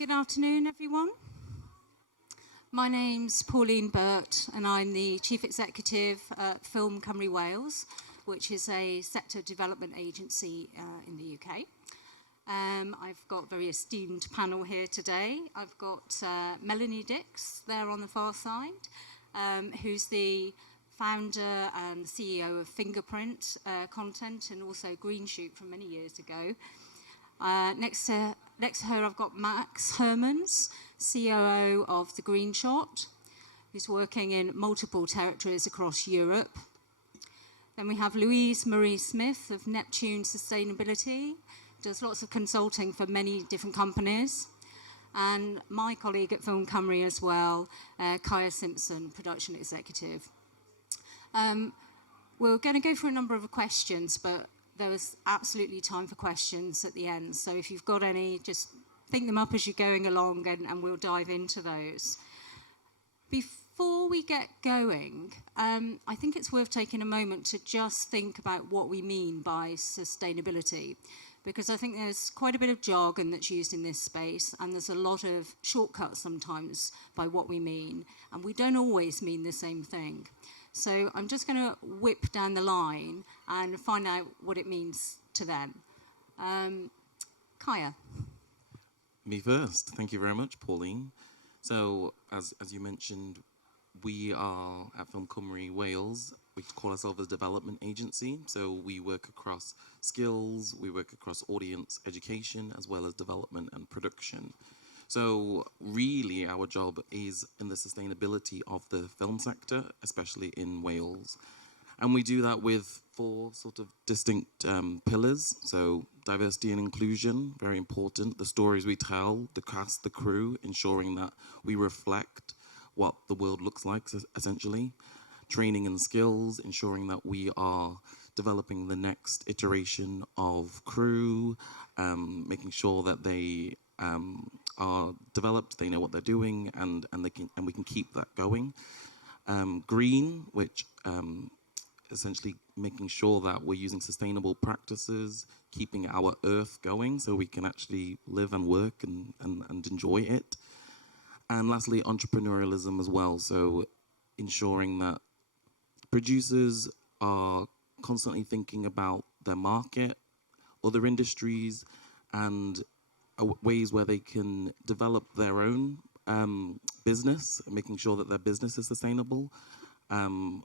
Good afternoon, everyone. My name's Pauline Burt, and I'm the Chief Executive at Ffilm Cymru Wales, which is a sector development agency in the UK. I've got a very esteemed panel here today. I've got Melanie Dix there on the far side, who's the founder and CEO of Fingerprint content and also Greenshoot from many years ago. Next to her, I've got Max Hermans, COO of the Greenshoot, who's working in multiple territories across Europe. Then we have Louise Marie Smith of Neptune Sustainability, does lots of consulting for many different companies. And my colleague at Ffilm Cymru as well, Kiah Simpson, production executive. We're going to go through a number of questions, but there was absolutely time for questions at the end. So if you've got any, just think them up as you're going along and we'll dive into those. Before we get going, I think it's worth taking a moment to just think about what we mean by sustainability, because I think there's quite a bit of jargon that's used in this space, and there's a lot of shortcuts sometimes by what we mean, and we don't always mean the same thing. So I'm just going to whip down the line and find out what it means to them. Kiah. Me first. Thank you very much, Pauline. So, as you mentioned, we are at Ffilm Cymru Wales. We call ourselves a development agency. So we work across skills, we work across audience education, as well as development and production. So really our job is in the sustainability of the film sector, especially in Wales. And we do that with 4 sort of distinct pillars. So diversity and inclusion, very important. The stories we tell, the cast, the crew, ensuring that we reflect what the world looks like, essentially. Training and skills, ensuring that we are developing the next iteration of crew, making sure that they are developed, they know what they're doing, and we can keep that going. Green, which essentially making sure that we're using sustainable practices, keeping our earth going so we can actually live and work and enjoy it. And lastly, entrepreneurialism as well, so ensuring that producers are constantly thinking about their market, other industries, and ways where they can develop their own business, making sure that their business is sustainable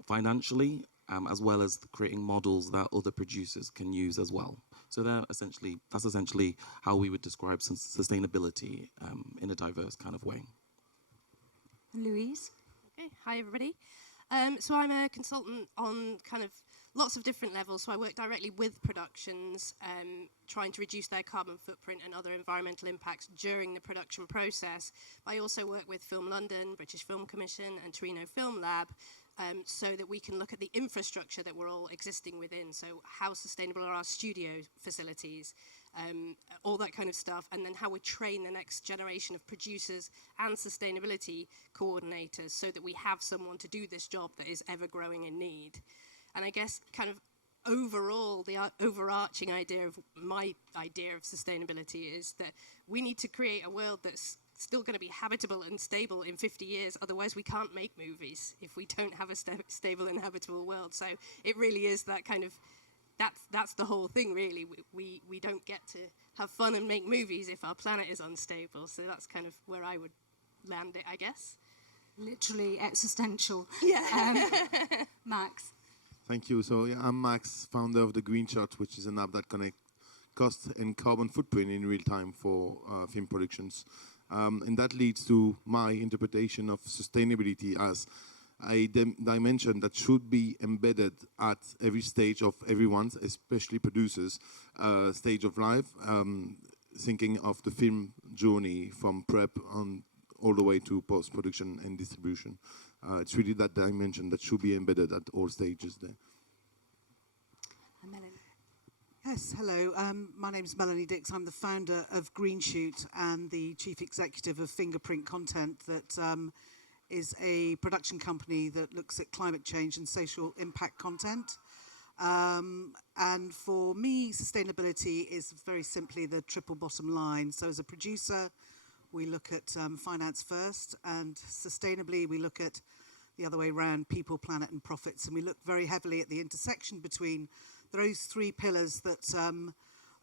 financially, as well as creating models that other producers can use as well. So that's essentially how we would describe sustainability in a diverse kind of way. Louise? Okay, hi everybody. So I'm a consultant on kind of lots of different levels. So I work directly with productions, trying to reduce their carbon footprint and other environmental impacts during the production process. I also work with Film London, British Film Commission and Torino Film Lab, so that we can look at the infrastructure that we're all existing within. So how sustainable are our studio facilities, all that kind of stuff, and then how we train the next generation of producers and sustainability coordinators so that we have someone to do this job that is ever growing in need. And I guess kind of overall, the overarching idea of my idea of sustainability is that we need to create a world that's still going to be habitable and stable in 50 years. Otherwise, we can't make movies if we don't have a stable and habitable world. So it really is that kind of, that's the whole thing, really. We don't get to have fun and make movies if our planet is unstable. So that's kind of where I would land it, I guess. Literally existential. Yeah. Max. Thank you. So yeah, I'm Max, founder of the Greenshoot, which is an app that connects cost and carbon footprint in real time for film productions. And that leads to my interpretation of sustainability as a dimension that should be embedded at every stage of everyone's, especially producers, stage of life, thinking of the film journey from prep on all the way to post-production and distribution. It's really that dimension that should be embedded at all stages there. Melanie. Yes, hello. My name is Melanie Dix. I'm the founder of Greenshoot and the chief executive of Fingerprint Content, that is a production company that looks at climate change and social impact content. And for me, sustainability is very simply the triple bottom line. So as a producer, we look at finance first, and sustainably we look at the other way around, people, planet and profits. And we look very heavily at the intersection between those three pillars that,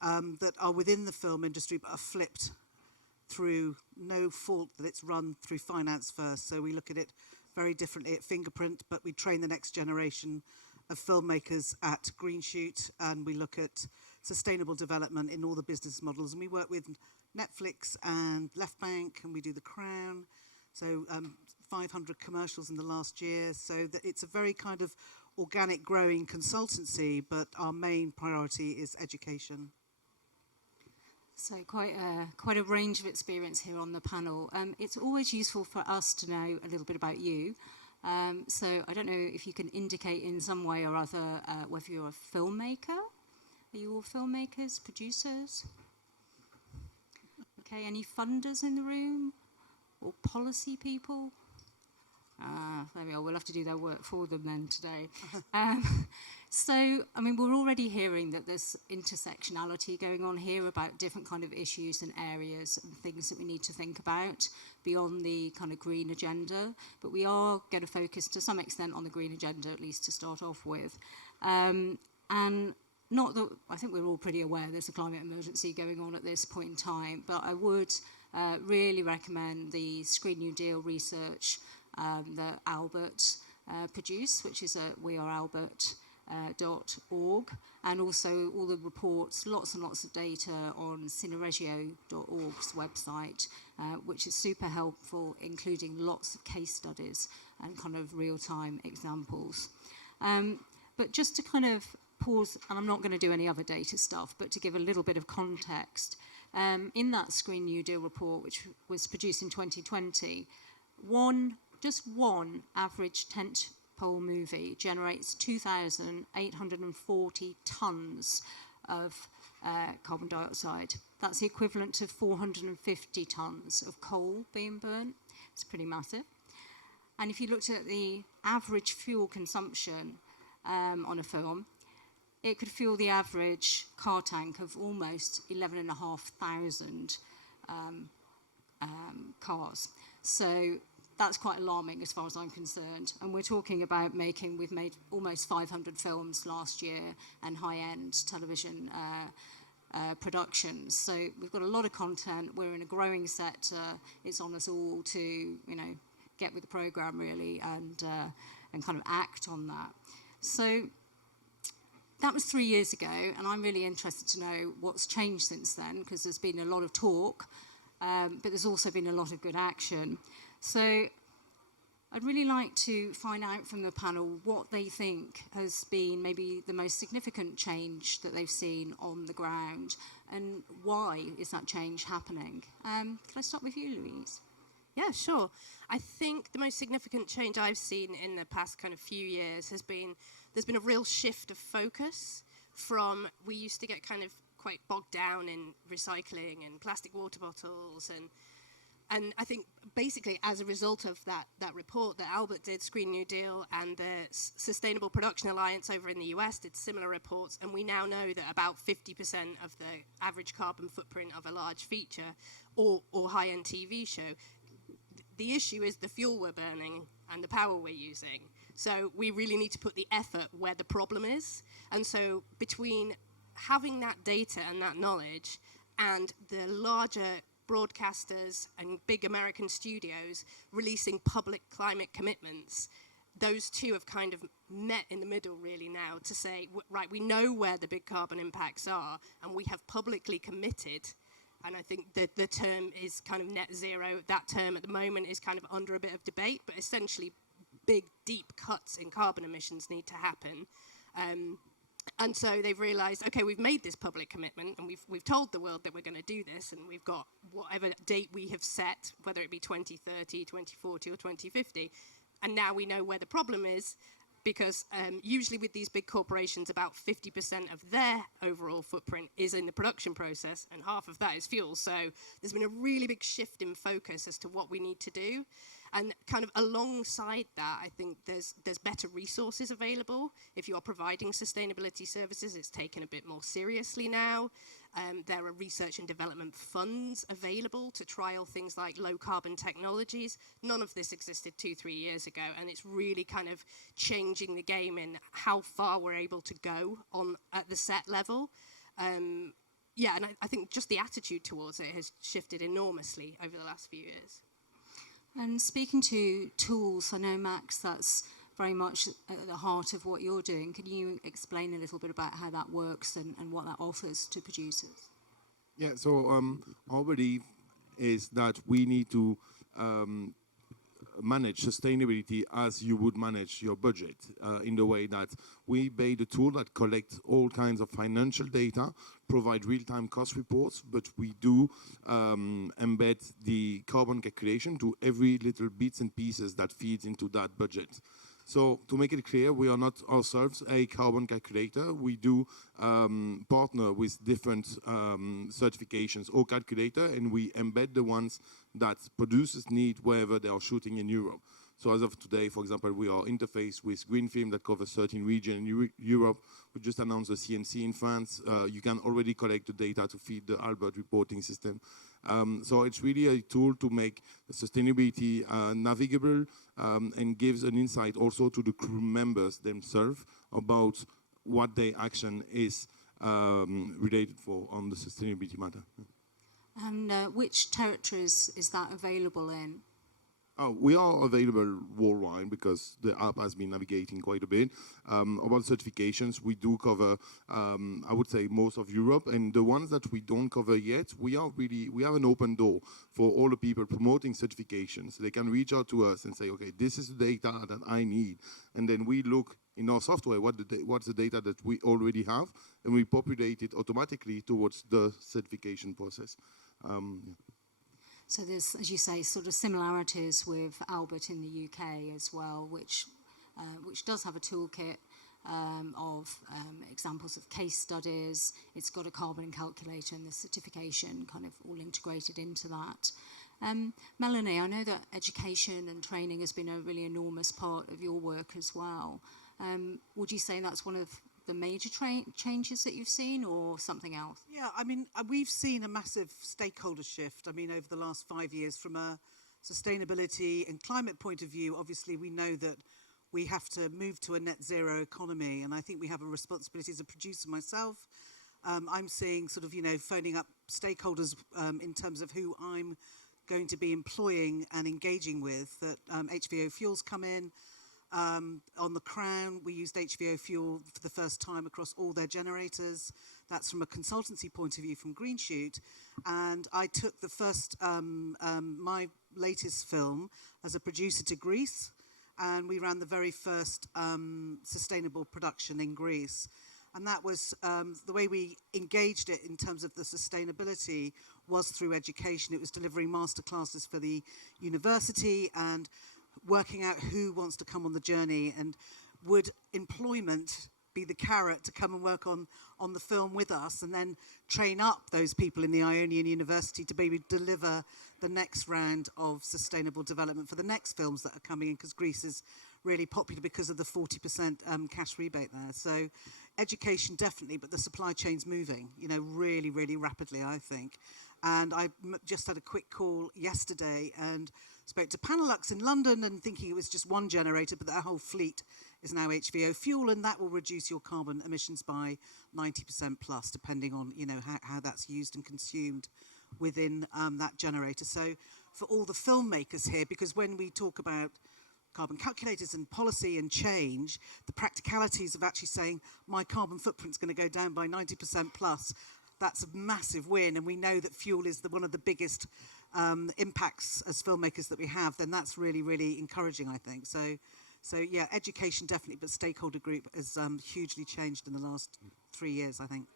that are within the film industry but are flipped through no fault that it's run through finance first. So we look at it very differently at Fingerprint, but we train the next generation of filmmakers at Greenshoot, and we look at sustainable development in all the business models. And we work with Netflix and Left Bank, and we do The Crown. So 500 commercials in the last year. So that it's a very kind of organic growing consultancy, but our main priority is education. So quite a range of experience here on the panel. It's always useful for us to know a little bit about you. So I don't know if you can indicate in some way or other whether you're a filmmaker. Are you all filmmakers, producers? Okay, any funders in the room? Or policy people? There we are, we'll have to do their work for them then today. So, I mean, we're already hearing that there's intersectionality going on here about different kind of issues and areas and things that we need to think about beyond the kind of green agenda. But we are going to focus to some extent on the green agenda, at least to start off with. And not that, I think we're all pretty aware there's a climate emergency going on at this point in time, but I would really recommend the ScreenUK research that Albert produced, which is at wearealbert.org, and also all the reports, lots and lots of data on Cynhyrchu.org's website, which is super helpful, including lots of case studies and kind of real-time examples. But just to kind of pause, and I'm not going to do any other data stuff, but to give a little bit of context, in that ScreenUK report, which was produced in 2020, just one average tentpole movie generates 2,840 tonnes of carbon dioxide. That's the equivalent to 450 tonnes of coal being burnt. It's pretty massive. And if you looked at the average fuel consumption on a film, it could fuel the average car tank of almost 11,500 cars. So that's quite alarming as far as I'm concerned. And we're talking about we've made almost 500 films last year and high-end television productions. So we've got a lot of content. We're in a growing sector. It's on us all to, you know, get with the program really and kind of act on that. So that was 3 years ago, and I'm really interested to know what's changed since then, because there's been a lot of talk, but there's also been a lot of good action. So I'd really like to find out from the panel what they think has been maybe the most significant change that they've seen on the ground, and why is that change happening? Can I start with you, Louise? Yeah, sure. I think the most significant change I've seen in the past kind of few years has been, there's been a real shift of focus from, we used to get kind of quite bogged down in recycling and plastic water bottles, and I think basically as a result of that report that Albert did, ScreenUK and the Sustainable Production Alliance over in the US did similar reports, and we now know that about 50% of the average carbon footprint of a large feature or high-end TV show, the issue is the fuel we're burning and the power we're using. So we really need to put the effort where the problem is. And so between having that data and that knowledge and the larger broadcasters and big American studios releasing public climate commitments, those two have kind of met in the middle really now to say, right, we know where the big carbon impacts are and we have publicly committed. And I think that the term is kind of net zero. That term at the moment is kind of under a bit of debate, but essentially big, deep cuts in carbon emissions need to happen. And so they've realized, okay, we've made this public commitment and we've told the world that we're going to do this, and we've got whatever date we have set, whether it be 2030, 2040 or 2050. And now we know where the problem is, because usually with these big corporations, about 50% of their overall footprint is in the production process, and half of that is fuel. So there's been a really big shift in focus as to what we need to do. And kind of alongside that, I think there's better resources available. If you are providing sustainability services, it's taken a bit more seriously now. There are research and development funds available to trial things like low carbon technologies. None of this existed 2-3 years ago, and it's really kind of changing the game in how far we're able to go on at the set level. Yeah, and I think just the attitude towards it has shifted enormously over the last few years. And speaking to tools, I know, Max, that's very much at the heart of what you're doing. Can you explain a little bit about how that works and what that offers to producers? Yeah, so our belief is that we need to manage sustainability as you would manage your budget, in the way that we build a tool that collects all kinds of financial data, provide real-time cost reports, but we do embed the carbon calculation to every little bits and pieces that feeds into that budget. So to make it clear, we are not ourselves a carbon calculator. We do partner with different certifications or calculator, and we embed the ones that producers need wherever they are shooting in Europe. So as of today, for example, we are interfaced with Ffilm that covers 13 regions in Europe. We just announced the CNC in France. You can already collect the data to feed the Albert reporting system. So it's really a tool to make sustainability navigable, and gives an insight also to the crew members themselves about what their action is related for on the sustainability matter. And which territories is that available in? We are available worldwide because the app has been navigating quite a bit. About certifications, we do cover, I would say, most of Europe, and the ones that we don't cover yet, we have an open door for all the people promoting certifications. They can reach out to us and say, okay, this is the data that I need, and then we look in our software what's the data that we already have, and we populate it automatically towards the certification process. So there's, as you say, sort of similarities with Albert in the UK as well, which does have a toolkit of examples of case studies. It's got a carbon calculator and the certification kind of all integrated into that. Melanie, I know that education and training has been a really enormous part of your work as well. Would you say that's one of the major changes that you've seen, or something else? Yeah, I mean, we've seen a massive stakeholder shift. I mean, over the last 5 years, from a sustainability and climate point of view, obviously we know that we have to move to a net zero economy, and I think we have a responsibility as a producer myself. I'm seeing sort of, phoning up stakeholders in terms of who I'm going to be employing and engaging with, that HVO fuels come in. On the Crown, we used HVO fuel for the first time across all their generators. That's from a consultancy point of view from Greenshoot. And I took the first, my latest film as a producer to Greece, and we ran the very first sustainable production in Greece. And that was the way we engaged it in terms of the sustainability was through education. It was delivering masterclasses for the university and working out who wants to come on the journey, and would employment be the carrot to come and work on the film with us, and then train up those people in the Ionian University to maybe deliver the next round of sustainable development for the next films that are coming in, because Greece is really popular because of the 40% cash rebate there. So education definitely, but the supply chain's moving, really, really rapidly, I think. And I just had a quick call yesterday and spoke to Panelux in London, and thinking it was just one generator, but their whole fleet is now HVO fuel, and that will reduce your carbon emissions by 90% plus, depending on how that's used and consumed within that generator. So for all the filmmakers here, because when we talk about carbon calculators and policy and change, the practicalities of actually saying my carbon footprint's going to go down by 90% plus, that's a massive win, and we know that fuel is one of the biggest impacts as filmmakers that we have, then that's really, really encouraging, I think. So yeah, education definitely, but stakeholder group has hugely changed in the last 3 years, I think.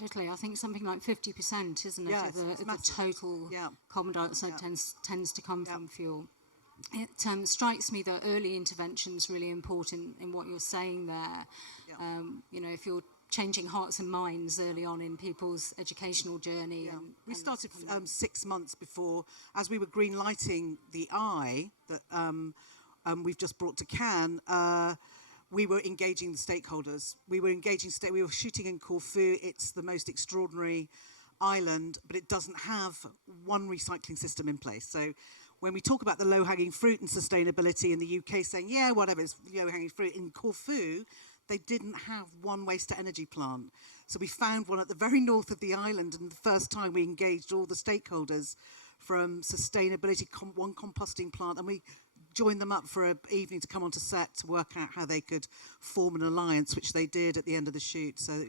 Totally. I think something like 50%, isn't it, Yeah, of the total Yeah. carbon dioxide tends to come from fuel. It strikes me that early intervention is really important in what you're saying there. Yeah. If you're changing hearts and minds early on in people's educational journey. Yeah. And, We and started kind of- 6 months before, as we were green lighting the eye that we've just brought to Cannes. We were engaging the stakeholders. We were shooting in Corfu. It's the most extraordinary island, but it doesn't have one recycling system in place. So when we talk about the low-hanging fruit and sustainability in the UK, saying, yeah, whatever, it's low-hanging fruit, in Corfu, they didn't have one waste-to-energy plant. So we found one at the very north of the island, and the first time we engaged all the stakeholders from sustainability, one composting plant, and we joined them up for an evening to come onto set to work out how they could form an alliance, which they did at the end of the shoot. So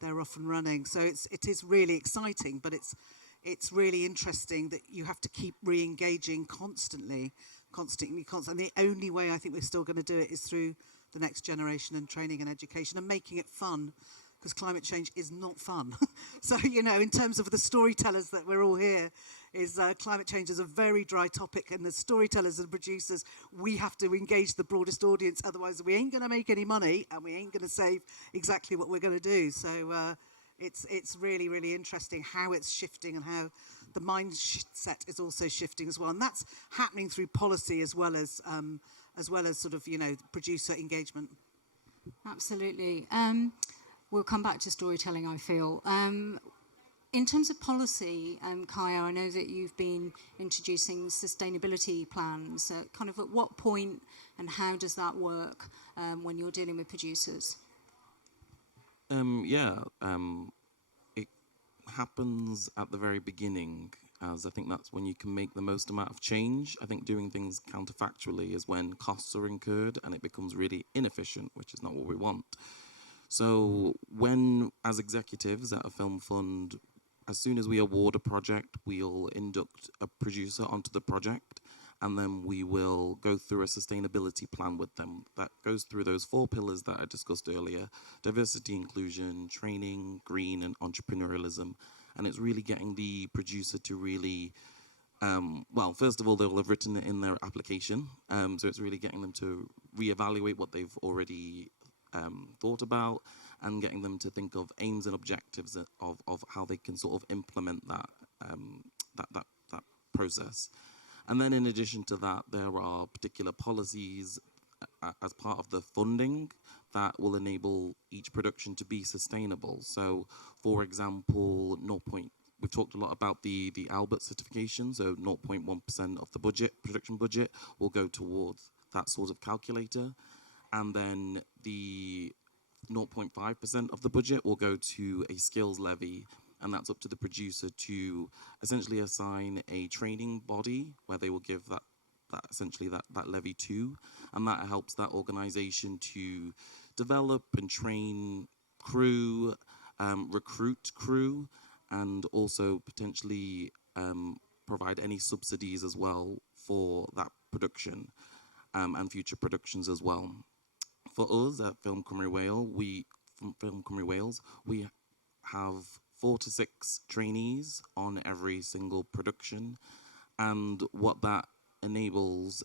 they're off and running. So it is really exciting, but it's really interesting that you have to keep re-engaging constantly. And the only way I think we're still going to do it is through the next generation and training and education and making it fun, because climate change is not fun. So, in terms of the storytellers that we're all here, is climate change is a very dry topic, and the storytellers and producers, we have to engage the broadest audience, otherwise we ain't going to make any money and we ain't going to save exactly what we're going to do. So it's really, really interesting how it's shifting and how the mindset is also shifting as well. And that's happening through policy as well as sort of, producer engagement. Absolutely. We'll come back to storytelling, I feel. In terms of policy, Kiah, I know that you've been introducing sustainability plans. Kind of at what point and how does that work when you're dealing with producers? It happens at the very beginning, as I think that's when you can make the most amount of change. I think doing things counterfactually is when costs are incurred and it becomes really inefficient, which is not what we want. So when, as executives at a film fund, as soon as we award a project, we'll induct a producer onto the project, and then we will go through a sustainability plan with them that goes through those 4 pillars that I discussed earlier: diversity, inclusion, training, green, and entrepreneurialism. And it's really getting the producer to really, first of all, they'll have written it in their application. So it's really getting them to reevaluate what they've already thought about, and getting them to think of aims and objectives of how they can sort of implement that process. And then in addition to that, there are particular policies as part of the funding that will enable each production to be sustainable. So, for example, we've talked a lot about the Albert certification, so 0.1% of the production budget will go towards that sort of calculator. And then the 0.5% of the budget will go to a skills levy, and that's up to the producer to essentially assign a training body where they will give that levy to, and that helps that organization to develop and train crew, recruit crew, and also potentially provide any subsidies as well for that production and future productions as well. For us at Ffilm Cymru Wales, we have 4 to 6 trainees on every single production, and what that enables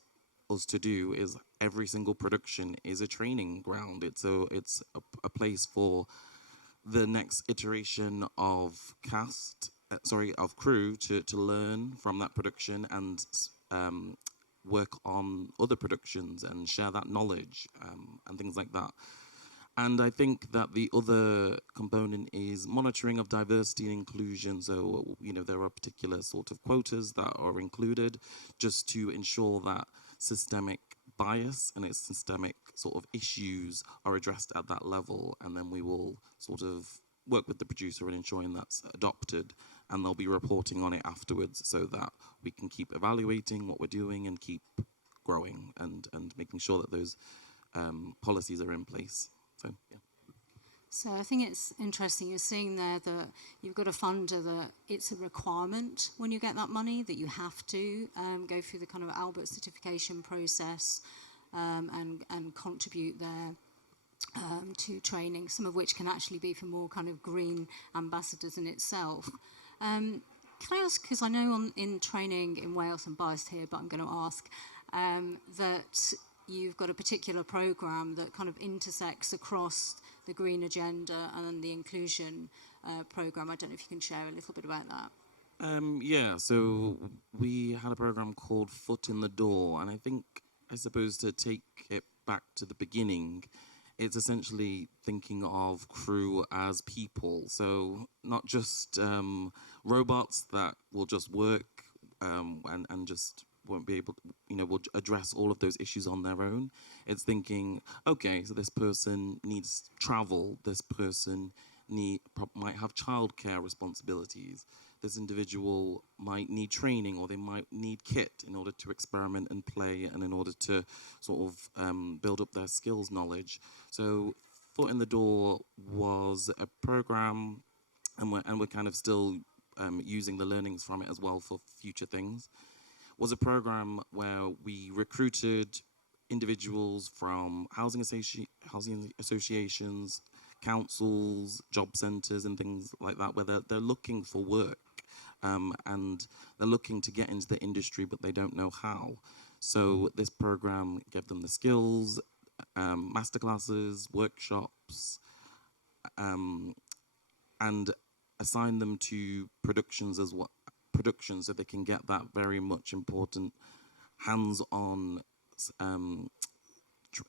us to do is every single production is a training ground. It's a place for the next iteration of crew to learn from that production and work on other productions and share that knowledge and things like that. And I think that the other component is monitoring of diversity and inclusion. So, there are particular sort of quotas that are included just to ensure that systemic bias and its systemic sort of issues are addressed at that level. And then we will sort of work with the producer in ensuring that's adopted, and they'll be reporting on it afterwards so that we can keep evaluating what we're doing and keep growing and making sure that those policies are in place. So, yeah. So I think it's interesting, you're seeing there that you've got a funder that it's a requirement when you get that money that you have to go through the kind of Albert certification process and contribute there to training, some of which can actually be for more kind of green ambassadors in itself. Can I ask, because I know in training in Wales, I'm biased here, but I'm going to ask, that you've got a particular programme that kind of intersects across the green agenda and the inclusion programme. I don't know if you can share a little bit about that. Yeah, so we had a program called Foot in the Door, and I suppose to take it back to the beginning, it's essentially thinking of crew as people. So not just robots that will just work and just won't be able to, will address all of those issues on their own. It's thinking, okay, so this person needs travel, this person might have childcare responsibilities, this individual might need training, or they might need kit in order to experiment and play and in order to sort of build up their skills knowledge. So Foot in the Door was a program, and we're kind of still using the learnings from it as well for future things. Was a program where we recruited individuals from housing associations, councils, job centres and things like that, where they're looking for work and they're looking to get into the industry, but they don't know how. So this program gave them the skills, masterclasses, workshops, and assigned them to productions as well, so they can get that very much important hands-on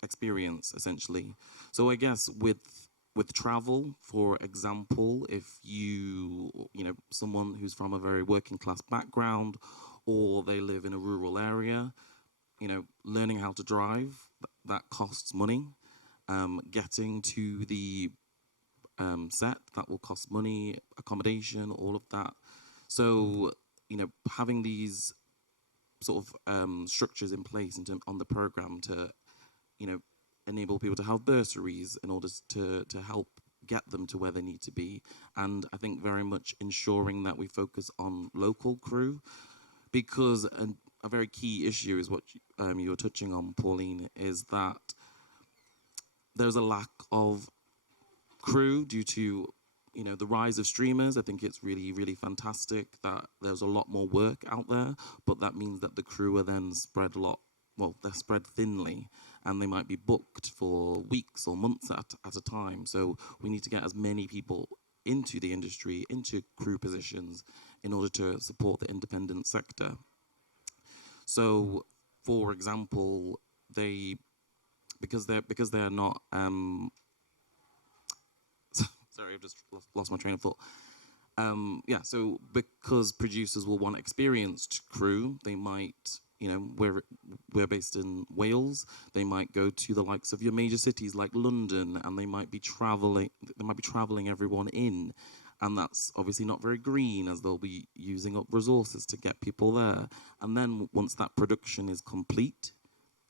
experience, essentially. So I guess with travel, for example, if someone who's from a very working class background, or they live in a rural area, learning how to drive, that costs money. Getting to the set, that will cost money, accommodation, all of that. So, having these sort of structures in place on the program to, enable people to have bursaries in order to help get them to where they need to be. And I think very much ensuring that we focus on local crew, because a very key issue is what you were touching on, Pauline, is that there's a lack of crew due to the rise of streamers. I think it's really, really fantastic that there's a lot more work out there, but that means that the crew are then they're spread thinly, and they might be booked for weeks or months at a time. So we need to get as many people into the industry, into crew positions, in order to support the independent sector. So, for example, because they're not sorry, I've just lost my train of thought. So because producers will want experienced crew, they might, we're based in Wales, they might go to the likes of your major cities like London, and they might be traveling everyone in, and that's obviously not very green, as they'll be using up resources to get people there. And then once that production is complete,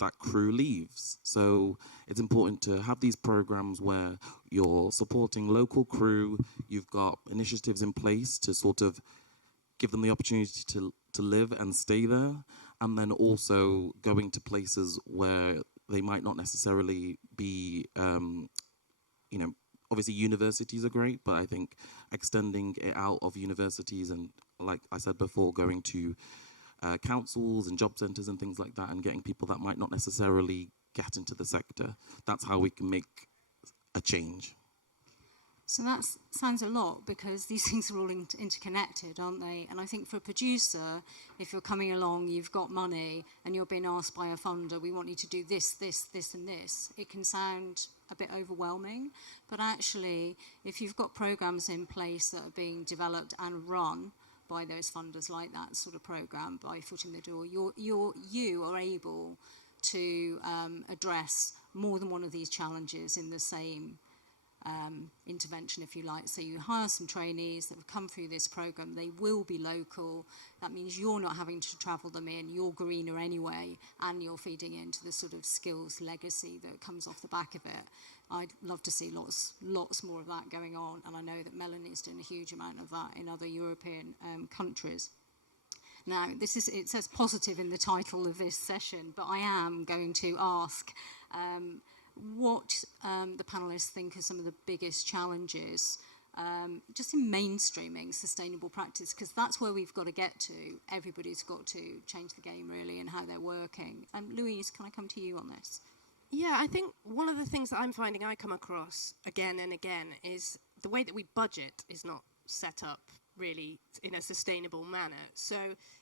that crew leaves. So it's important to have these programs where you're supporting local crew, you've got initiatives in place to sort of give them the opportunity to live and stay there, and then also going to places where they might not necessarily be, obviously universities are great, but I think extending it out of universities and, like I said before, going to councils and job centres and things like that, and getting people that might not necessarily get into the sector. That's how we can make a change. So that sounds a lot, because these things are all interconnected, aren't they? And I think for a producer, if you're coming along, you've got money, and you're being asked by a funder, we want you to do this, this, this, and this, it can sound a bit overwhelming. But actually, if you've got programmes in place that are being developed and run by those funders, like that sort of programme, by Foot in the Door, you are able to address more than one of these challenges in the same intervention, if you like. So you hire some trainees that have come through this programme, they will be local, that means you're not having to travel them in, you're greener anyway, and you're feeding into the sort of skills legacy that comes off the back of it. I'd love to see lots more of that going on, and I know that Melanie's doing a huge amount of that in other European countries. Now, it says positive in the title of this session, but I am going to ask what the panellists think are some of the biggest challenges just in mainstreaming sustainable practice, because that's where we've got to get to. Everybody's got to change the game, really, and how they're working. Louise, can I come to you on this? Yeah, I think one of the things that I'm finding I come across again and again is the way that we budget is not set up really in a sustainable manner. So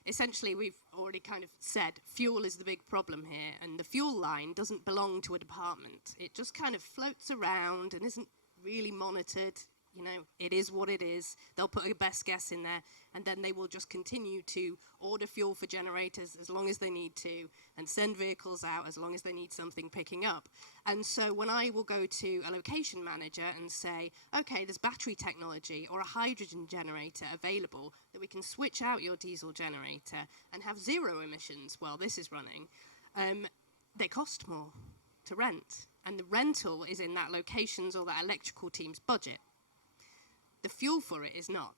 essentially we've already kind of said fuel is the big problem here, and the fuel line doesn't belong to a department. It just kind of floats around and isn't really monitored. You know, it is what it is. They'll put a best guess in there, and then they will just continue to order fuel for generators as long as they need to, and send vehicles out as long as they need something picking up. And so when I will go to a location manager and say, okay, there's battery technology or a hydrogen generator available that we can switch out your diesel generator and have zero emissions while this is running, they cost more to rent. And the rental is in that location's or that electrical team's budget. The fuel for it is not.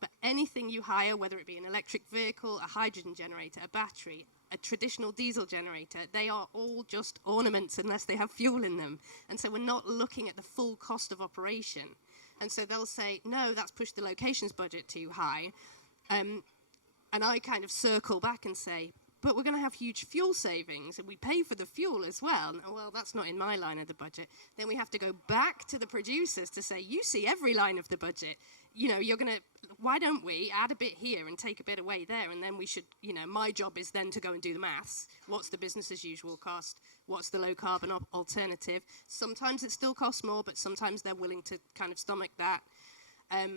But anything you hire, whether it be an electric vehicle, a hydrogen generator, a battery, a traditional diesel generator, they are all just ornaments unless they have fuel in them. And so we're not looking at the full cost of operation. And so they'll say, no, that's pushed the location's budget too high. And I kind of circle back and say, but we're going to have huge fuel savings, and we pay for the fuel as well. And, well, that's not in my line of the budget. Then we have to go back to the producers to say, you see every line of the budget. You know, you're going to, why don't we add a bit here and take a bit away there? And then we should, you know, my job is then to go and do the maths. What's the business as usual cost? What's the low carbon alternative? Sometimes it still costs more, but sometimes they're willing to kind of stomach that.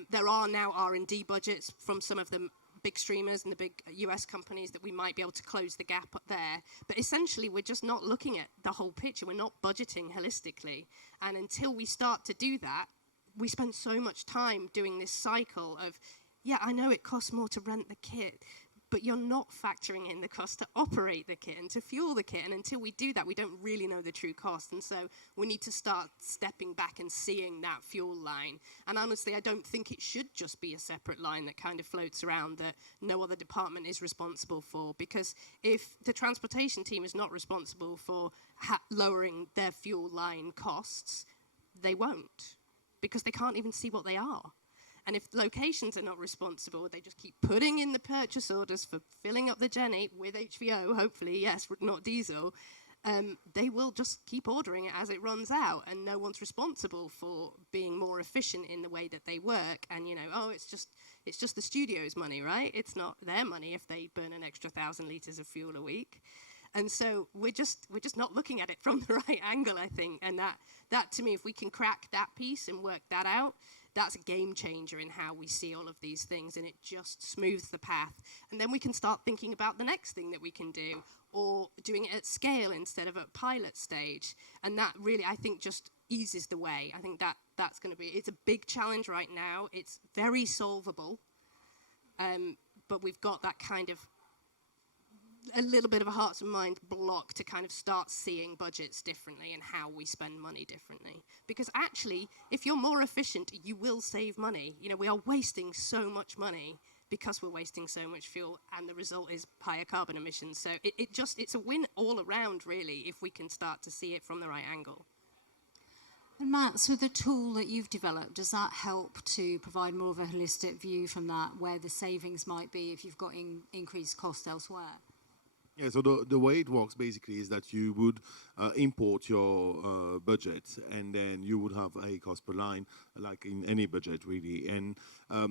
There are now R&D budgets from some of the big streamers and the big US companies that we might be able to close the gap up there. But essentially, we're just not looking at the whole picture. We're not budgeting holistically. And until we start to do that, we spend so much time doing this cycle of, yeah, I know it costs more to rent the kit, but you're not factoring in the cost to operate the kit and to fuel the kit. And until we do that, we don't really know the true cost. And so we need to start stepping back and seeing that fuel line. And honestly, I don't think it should just be a separate line that kind of floats around that no other department is responsible for. Because if the transportation team is not responsible for lowering their fuel line costs, they won't, because they can't even see what they are. And if locations are not responsible, they just keep putting in the purchase orders for filling up the Jenny with HVO, hopefully, yes, not diesel, they will just keep ordering it as it runs out, and no one's responsible for being more efficient in the way that they work. And, you know, oh, it's just the studio's money, right? It's not their money if they burn an extra 1,000 litres of fuel a week. And so we're just not looking at it from the right angle, I think. And that to me, if we can crack that piece and work that out, that's a game changer in how we see all of these things, and it just smooths the path. And then we can start thinking about the next thing that we can do, or doing it at scale instead of at pilot stage. And that really, I think, just eases the way. I think that's going to be, it's a big challenge right now. It's very solvable, but we've got that kind of a little bit of a hearts and minds block to kind of start seeing budgets differently and how we spend money differently. Because actually, if you're more efficient, you will save money. You know, we are wasting so much money because we're wasting so much fuel, and the result is higher carbon emissions. So it's a win all around, really, if we can start to see it from the right angle. And Matt, so the tool that you've developed, does that help to provide more of a holistic view from that, where the savings might be if you've got increased cost elsewhere? Yeah, so the way it works basically is that you would import your budget, and then you would have a cost per line, like in any budget really. And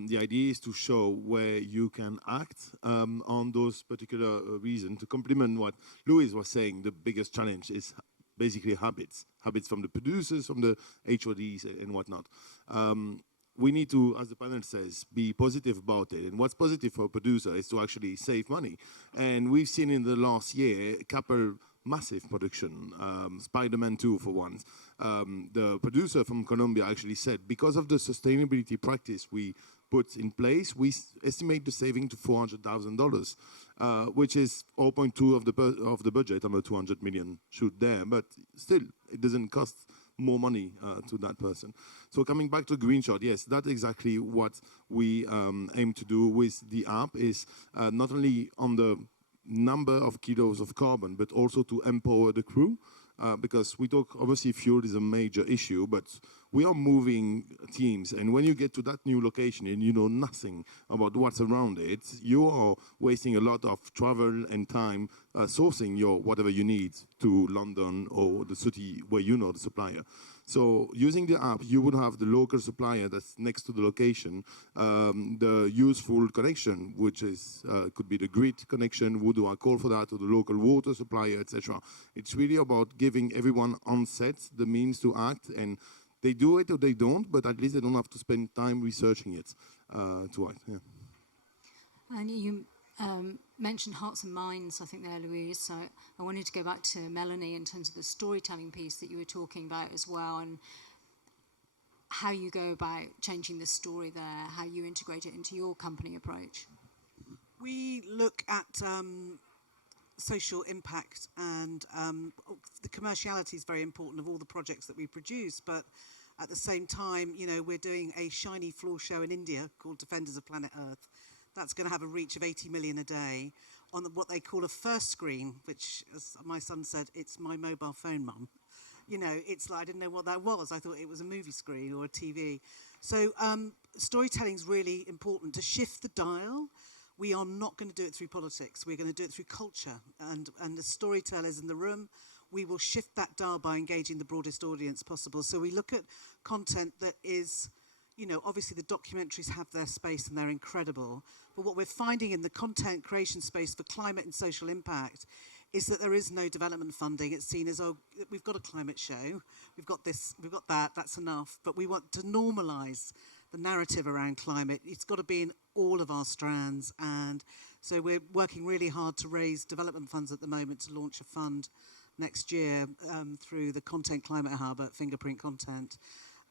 the idea is to show where you can act on those particular reasons. To complement what Louise was saying, the biggest challenge is basically habits from the producers, from the HODs and whatnot. We need to, as the panel says, be positive about it. And what's positive for a producer is to actually save money. And we've seen in the last year a couple massive production, Spider-Man 2 for one. The producer from Colombia actually said, because of the sustainability practice we put in place, we estimate the saving to $400,000, which is 0.2 of the budget on the 200 million shoot there. But still, it doesn't cost more money to that person. So coming back to Greenshoot, yes, that's exactly what we aim to do with the app, is not only on the number of kilos of carbon, but also to empower the crew, because we talk, obviously fuel is a major issue, but we are moving teams, and when you get to that new location and you know nothing about what's around it, you are wasting a lot of travel and time sourcing your whatever you need to London or the city where you know the supplier. So using the app, you would have the local supplier that's next to the location, the useful connection, which is could be the grid connection. Who do I call for that? To the local water supplier, etc. It's really about giving everyone on set the means to act, and they do it or they don't, but at least they don't have to spend time researching it to act. Yeah. And you mentioned hearts and minds, I think there, Louise. So I wanted to go back to Melanie in terms of the storytelling piece that you were talking about as well, and how you go about changing the story there, how you integrate it into your company approach. We look at social impact, and the commerciality is very important of all the projects that we produce, but at the same time, you know, we're doing a shiny floor show in India called Defenders of Planet Earth. That's going to have a reach of 80 million a day on what they call a first screen, which, as my son said, it's my mobile phone, Mum. You know, it's like, I didn't know what that was. I thought it was a movie screen or a TV. So storytelling is really important to shift the dial. We are not going to do it through politics. We're going to do it through culture. And the storytellers in the room, we will shift that dial by engaging the broadest audience possible. So we look at content that is, you know, obviously the documentaries have their space and they're incredible. But what we're finding in the content creation space for climate and social impact is that there is no development funding. It's seen as, oh, we've got a climate show, we've got this, we've got that, that's enough. But we want to normalise the narrative around climate. It's got to be in all of our strands. And so we're working really hard to raise development funds at the moment to launch a fund next year through the Content Climate Hub at Fingerprint Content.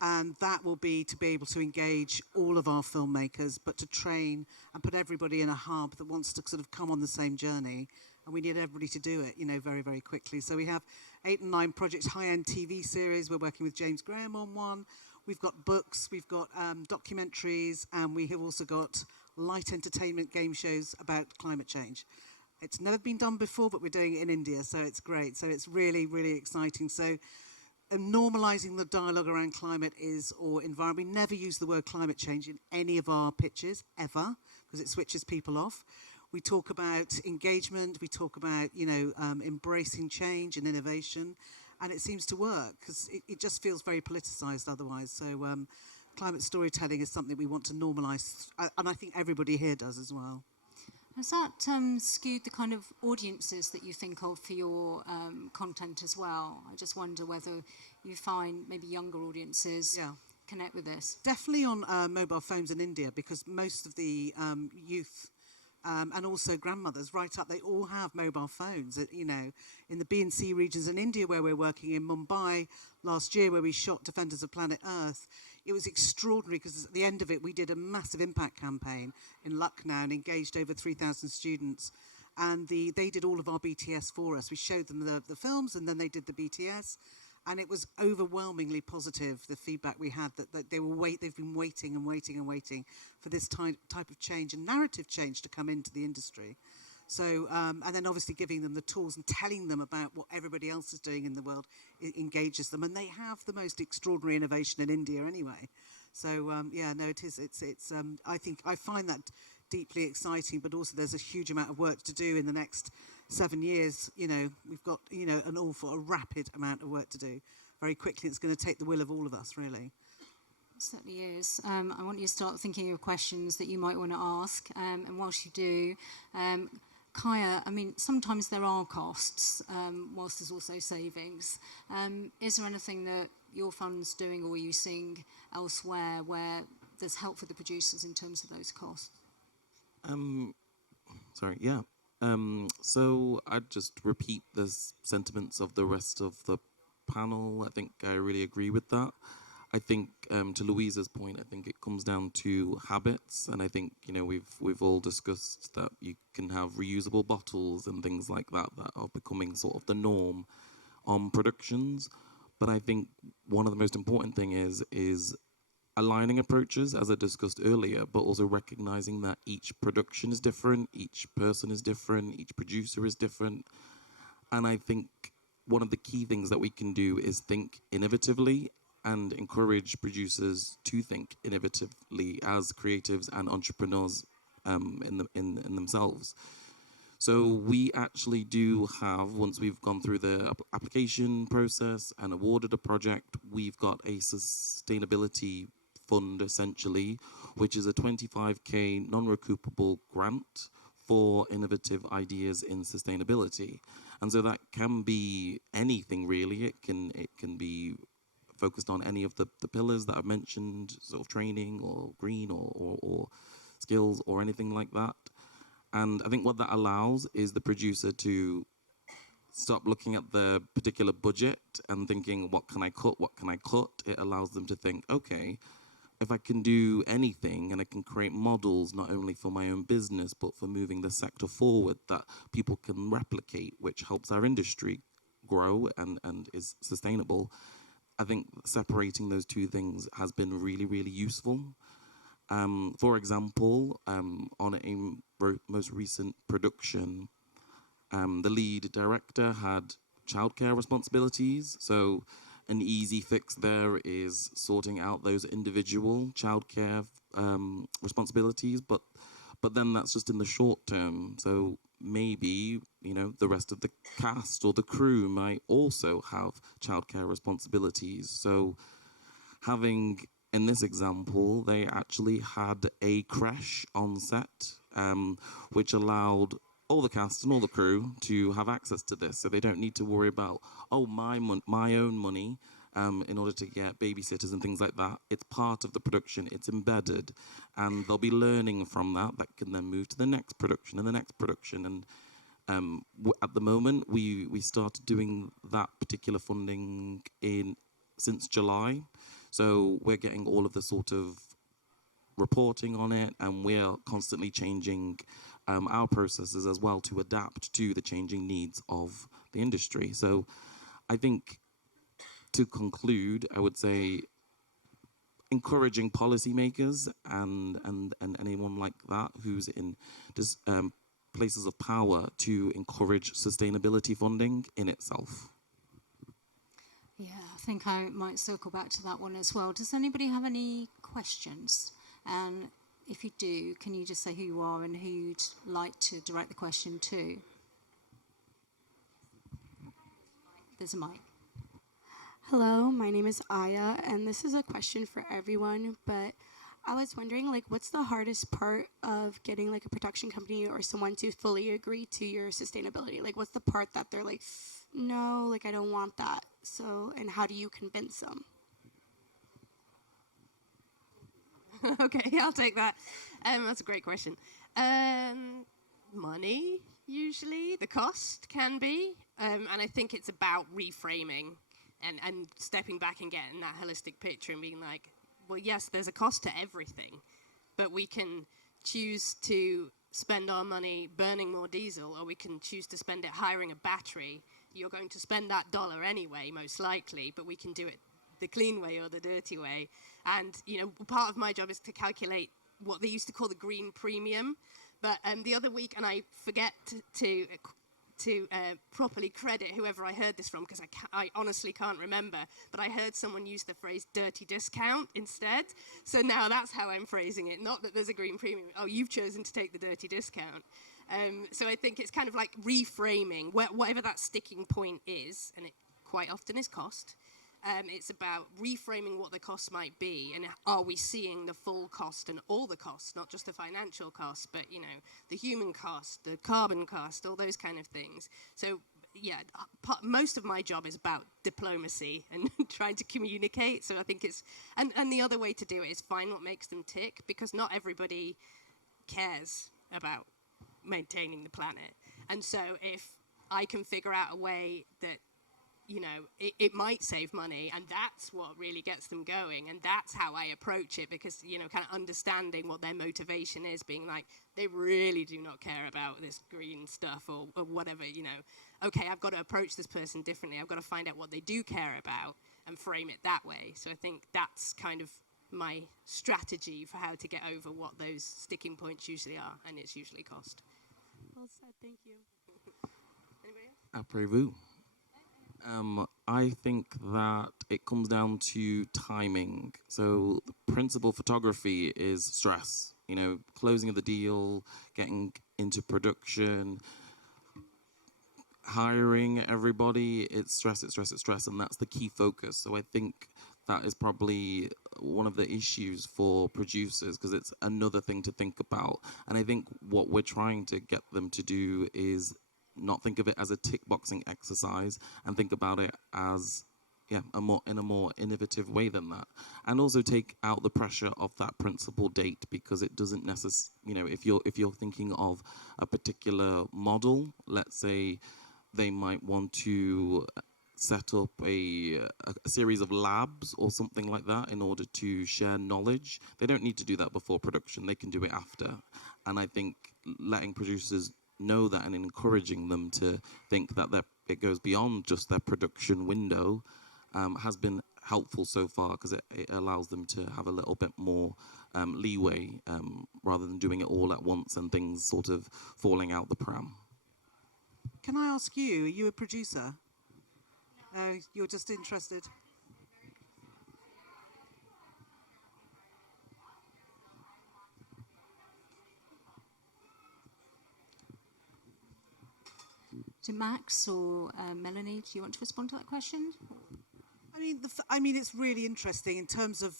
And that will be to be able to engage all of our filmmakers, but to train and put everybody in a hub that wants to sort of come on the same journey. And we need everybody to do it, you know, very, very quickly. So we have 8 and 9 projects, high-end TV series. We're working with James Graham on one. We've got books, we've got documentaries, and we have also got light entertainment game shows about climate change. It's never been done before, but we're doing it in India, so it's great. So it's really, really exciting. So normalising the dialogue around climate or environment. We never use the word climate change in any of our pitches, ever, because it switches people off. We talk about engagement, we talk about, you know, embracing change and innovation, and it seems to work, because it just feels very politicised otherwise. So climate storytelling is something we want to normalise, and I think everybody here does as well. Has that skewed the kind of audiences that you think of for your content as well? I just wonder whether you find maybe younger audiences connect with this. Definitely on mobile phones in India, because most of the youth and also grandmothers right up, they all have mobile phones. You know, in the B and C regions in India where we're working, in Mumbai last year where we shot Defenders of Planet Earth, it was extraordinary, because at the end of it we did a massive impact campaign in Lucknow and engaged over 3,000 students, and they did all of our BTS for us. We showed them the films, and then they did the BTS, and it was overwhelmingly positive, the feedback we had, that they've been waiting and waiting and waiting for this type of change and narrative change to come into the industry. So, and then obviously giving them the tools and telling them about what everybody else is doing in the world, it engages them. And they have the most extraordinary innovation in India anyway. So, yeah, no, it is. It's. I find that deeply exciting, but also there's a huge amount of work to do in the next 7 years. You know, we've got, you know, a rapid amount of work to do very quickly. It's going to take the will of all of us, really. It certainly is. I want you to start thinking of questions that you might want to ask. And whilst you do, Kiah, I mean, sometimes there are costs, whilst there's also savings. Is there anything that your fund's doing, or are you seeing elsewhere where there's help for the producers in terms of those costs? So I'd just repeat the sentiments of the rest of the panel. I think I really agree with that. I think, to Louise's point, I think it comes down to habits, and I think, you know, we've all discussed that you can have reusable bottles and things like that are becoming sort of the norm on productions. But I think one of the most important thing is aligning approaches, as I discussed earlier, but also recognizing that each production is different, each person is different, each producer is different, and I think one of the key things that we can do is think innovatively and encourage producers to think innovatively as creatives and entrepreneurs in themselves. So we actually do have, once we've gone through the application process and awarded a project, we've got a sustainability fund essentially, which is a 25k non-recoupable grant for innovative ideas in sustainability. And so that can be anything really. It can be focused on any of the pillars that I've mentioned, sort of training or green or skills or anything like that. And I think what that allows is the producer to stop looking at the particular budget and thinking, what can I cut, what can I cut? It allows them to think, okay, if I can do anything and I can create models not only for my own business, but for moving the sector forward that people can replicate, which helps our industry grow and is sustainable. I think separating those two things has been really, really useful. For example, on a most recent production, the lead director had childcare responsibilities. So an easy fix there is sorting out those individual childcare responsibilities, but then that's just in the short term. So maybe, you know, the rest of the cast or the crew might also have childcare responsibilities. So having, in this example, they actually had a creche on set, which allowed all the cast and all the crew to have access to this. So they don't need to worry about, oh, my own money in order to get babysitters and things like that. It's part of the production, it's embedded, and they'll be learning from that can then move to the next production and the next production. And at the moment, we started doing that particular funding since July. So we're getting all of the sort of reporting on it, and we're constantly changing our processes as well to adapt to the changing needs of the industry. So I think, to conclude, I would say encouraging policymakers and anyone like that who's in places of power to encourage sustainability funding in itself. Yeah, I think I might circle back to that one as well. Does anybody have any questions? And if you do, can you just say who you are and who you'd like to direct the question to? There's a mic. Hello, my name is Aya, and this is a question for everyone, but I was wondering, like, what's the hardest part of getting, like, a production company or someone to fully agree to your sustainability? Like, what's the part that they're like, no, like, I don't want that? So, and how do you convince them? Okay, I'll take that. That's a great question. Money, usually. The cost can be. And I think it's about reframing and stepping back and getting that holistic picture and being like, well, yes, there's a cost to everything, but we can choose to spend our money burning more diesel, or we can choose to spend it hiring a battery. You're going to spend that dollar anyway, most likely, but we can do it the clean way or the dirty way. And, you know, part of my job is to calculate what they used to call the green premium. But the other week, and I forget to properly credit whoever I heard this from, because I honestly can't remember, but I heard someone use the phrase dirty discount instead. So now that's how I'm phrasing it, not that there's a green premium. Oh, you've chosen to take the dirty discount. So I think it's kind of like reframing, whatever that sticking point is, and it quite often is cost. It's about reframing what the cost might be, and are we seeing the full cost and all the costs, not just the financial costs, but, you know, the human cost, the carbon cost, all those kind of things. So, yeah, most of my job is about diplomacy and trying to communicate. So I think it's, and the other way to do it is find what makes them tick, because not everybody cares about maintaining the planet. And so if I can figure out a way that, you know, it might save money, and that's what really gets them going, and that's how I approach it, because, you know, kind of understanding what their motivation is, being like, they really do not care about this green stuff or whatever, you know. Okay, I've got to approach this person differently. I've got to find out what they do care about and frame it that way. So I think that's kind of my strategy for how to get over what those sticking points usually are, and it's usually cost. Well said, thank you. Anybody else? Après vous. I think that it comes down to timing. So the principal photography is stress. You know, closing of the deal, getting into production, hiring everybody, it's stress, and that's the key focus. So I think that is probably one of the issues for producers, because it's another thing to think about. And I think what we're trying to get them to do is not think of it as a tick boxing exercise and think about it as in a more innovative way than that, and also take out the pressure of that principal date, because it doesn't necessarily, you know, if you're thinking of a particular model, let's say they might want to set up a series of labs or something like that in order to share knowledge. They don't need to do that before production, they can do it after. And I think letting producers know that and encouraging them to think that it goes beyond just their production window has been helpful so far, because it allows them to have a little bit more leeway rather than doing it all at once and things sort of falling out the pram. Can I ask you, are you a producer? No, you're just interested. To Max or Melanie, do you want to respond to that question? I mean, it's really interesting in terms of,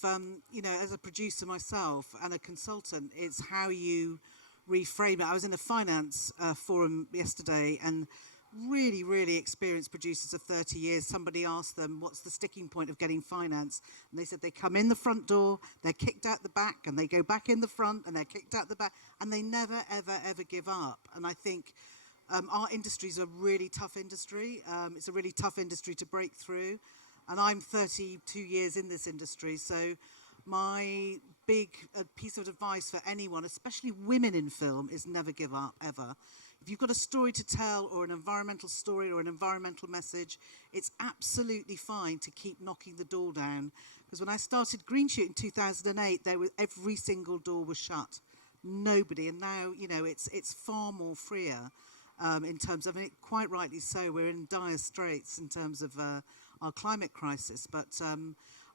you know, as a producer myself and a consultant, it's how you reframe it. I was in a finance forum yesterday, and really, really experienced producers of 30 years, somebody asked them, what's the sticking point of getting finance? And they said they come in the front door, they're kicked out the back, and they go back in the front, and they're kicked out the back, and they never, ever, ever give up. And I think our industry is a really tough industry. It's a really tough industry to break through. And I'm 32 years in this industry, so my big piece of advice for anyone, especially women in film, is never give up, ever. If you've got a story to tell, or an environmental story, or an environmental message, it's absolutely fine to keep knocking the door down. Because when I started Greenshoot in 2008, every single door was shut. Nobody, and now, you know, it's far more freer in terms of, quite rightly so, we're in dire straits in terms of our climate crisis. But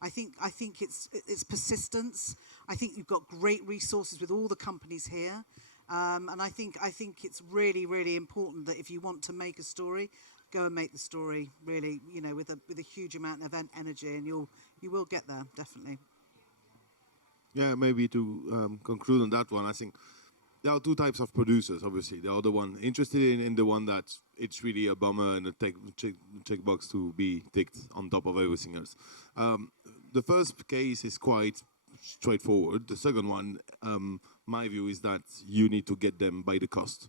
I think it's persistence. I think you've got great resources with all the companies here. And I think it's really, really important that if you want to make a story, go and make the story really, you know, with a huge amount of energy, and you will get there, definitely. Yeah, maybe to conclude on that one, I think there are two types of producers, obviously. The other one interested in the one that it's really a bummer and a checkbox to be ticked on top of everything else. The first case is quite straightforward. The second one, my view is that you need to get them by the cost.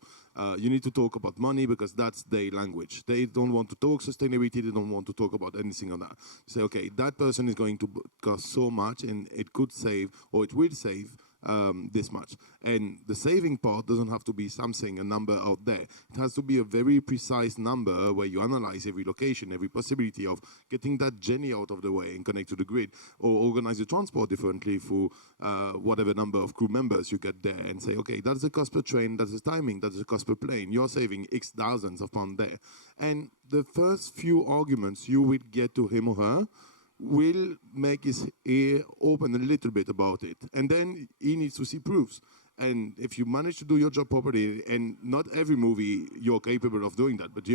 You need to talk about money, because that's their language. They don't want to talk sustainability, they don't want to talk about anything on that. You say, okay, that person is going to cost so much, and it could save, or it will save, this much. And the saving part doesn't have to be something, a number out there. It has to be a very precise number where you analyze every location, every possibility of getting that journey out of the way and connect to the grid, or organize the transport differently for whatever number of crew members you get there, and say, okay, that's the cost per train, that's the timing, that's the cost per plane. You're saving X thousands of pounds there. And the first few arguments you will get to him or her will make his ear open a little bit about it. And then he needs to see proofs. And if you manage to do your job properly, and not every movie you're capable of doing that, but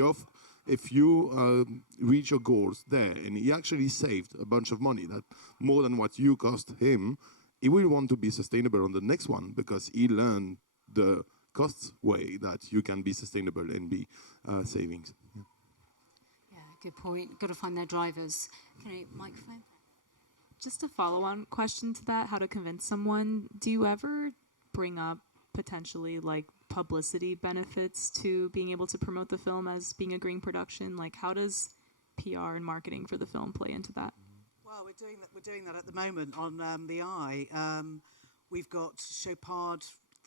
if you reach your goals there, and he actually saved a bunch of money, that more than what you cost him, he will want to be sustainable on the next one, because he learned the cost way that you can be sustainable and be savings. Yeah. Good point. Got to find their drivers. Okay, microphone. Just a follow-on question to that, how to convince someone. Do you ever bring up potentially like publicity benefits to being able to promote the film as being a green production? Like, how does PR and marketing for the film play into that? Well, we're doing that at the moment on the Eye. We've got Chopard,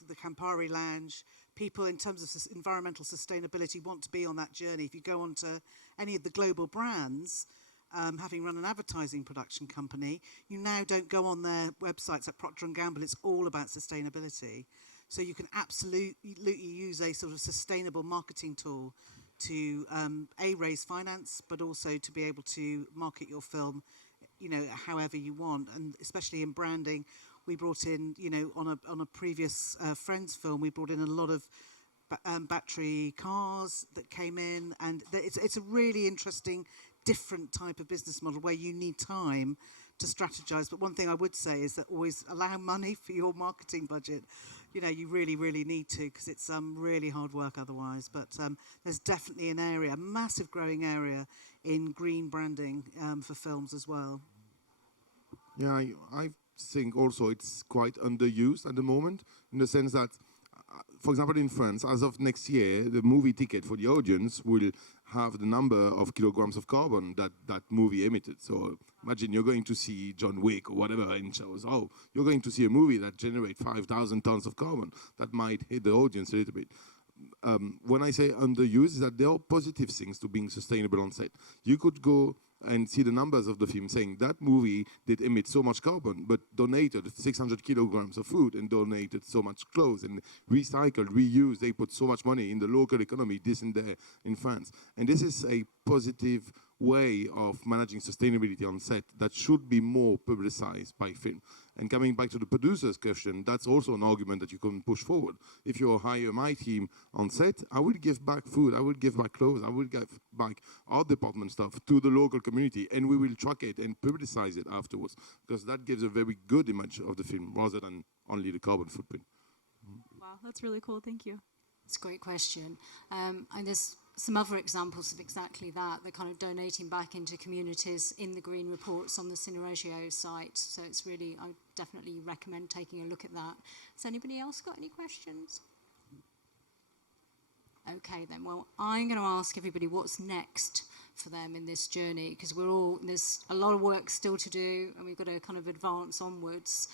the Campari Lounge. People, in terms of environmental sustainability, want to be on that journey. If you go on to any of the global brands, having run an advertising production company, you now don't go on their websites at Procter & Gamble. It's all about sustainability. So you can absolutely use a sort of sustainable marketing tool to raise finance, but also to be able to market your film, however you want, and especially in branding. We brought in, on a previous Friends film, we brought in a lot of battery cars that came in, and it's a really interesting, different type of business model where you need time to strategize. But one thing I would say is that always allow money for your marketing budget. You really, really need to, because it's really hard work otherwise. But there's definitely an area, a massive growing area in green branding for films as well. Yeah, I think also it's quite underused at the moment, in the sense that, for example, in France, as of next year, the movie ticket for the audience will have the number of kilograms of carbon that movie emitted. So imagine you're going to see John Wick or whatever, and shows, you're going to see a movie that generates 5,000 tons of carbon. That might hit the audience a little bit. When I say underused, is that there are positive things to being sustainable on set. You could go and see the numbers of the film saying that movie did emit so much carbon, but donated 600 kilograms of food and donated so much clothes and recycled, reused. They put so much money in the local economy, this and there in France. And this is a positive way of managing sustainability on set that should be more publicized by film. And coming back to the producer's question, that's also an argument that you can push forward. If you hire my team on set, I will give back food, I will give back clothes, I will give back art department stuff to the local community, and we will track it and publicize it afterwards, because that gives a very good image of the film rather than only the carbon footprint. Wow, that's really cool. Thank you. It's a great question. And there's some other examples of exactly that, the kind of donating back into communities in the green reports on the Cynhyrchu site. So it's really, I definitely recommend taking a look at that. Has anybody else got any questions? Okay then, well, I'm going to ask everybody what's next for them in this journey, because there's a lot of work still to do, and we've got to kind of advance onwards.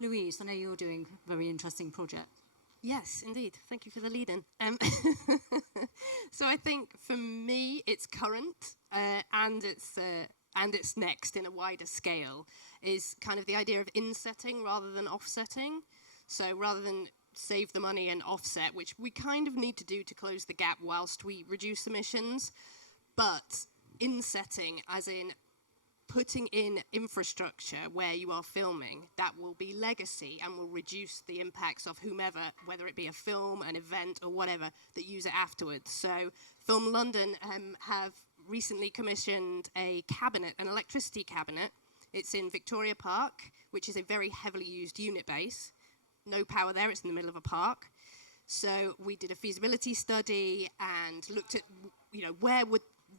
Louise, I know you're doing a very interesting project. Yes, indeed. Thank you for the lead-in. So I think for me, it's current and it's next in a wider scale is kind of the idea of insetting rather than offsetting. So rather than save the money and offset, which we kind of need to do to close the gap whilst we reduce emissions, but insetting as in putting in infrastructure where you are filming that will be legacy and will reduce the impacts of whomever, whether it be a film, an event, or whatever, that use it afterwards. So Film London have recently commissioned a cabinet, an electricity cabinet. It's in Victoria Park, which is a very heavily used unit base. No power there, it's in the middle of a park. So we did a feasibility study and looked at,